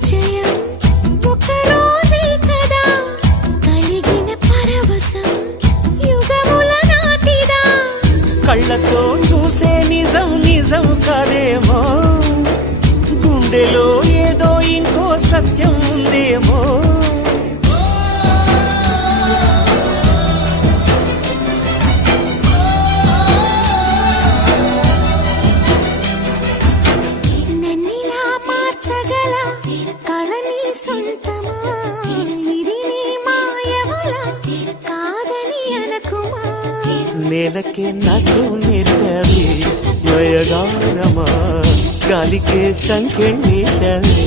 పరిచయం ఒక రోజే కదా కలిగిన పరవశం యుగముల నాటిదా కళ్ళతో చూసే నిజం నిజం కాదేమో గుండెలో ఏదో ఇంకో సత్యం ఉందేమో నన్నిలా మార్చగల కళని సొంతమా ఇది నీ మాయవల కాదని అనకుమా నేలకే నాకు నేర్పది నయగారమా గాలికే సంకెళ్ళేశవే